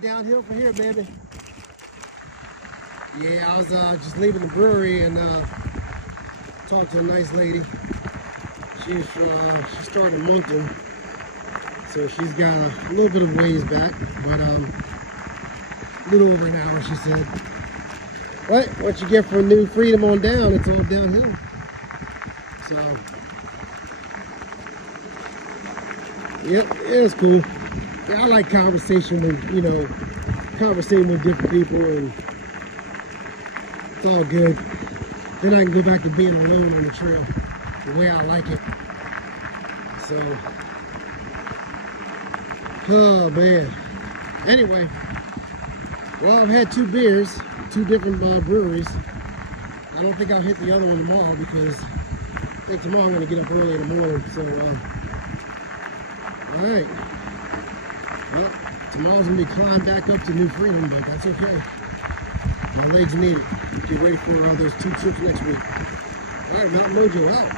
downhill from here, baby. Yeah, I was just leaving the brewery and talked to a nice lady. She started in Moncton, so she's got a little bit of ways back, but a little over an hour, she said. But once you get from New Freedom on down, it's all downhill. So, yep, it was cool. Yeah, I like conversation with, conversating with different people, and it's all good. Then I can go back to being alone on the trail, the way I like it. So, oh man. Anyway, well, I've had 2 beers, 2 different breweries. I don't think I'll hit the other one tomorrow because I think tomorrow I'm going to get up early in the morning. So, all right. Well, tomorrow's going to be climb back up to New Freedom, but that's okay. My legs need it. Get ready for those 2 trips next week. All right, Mount Mojo out.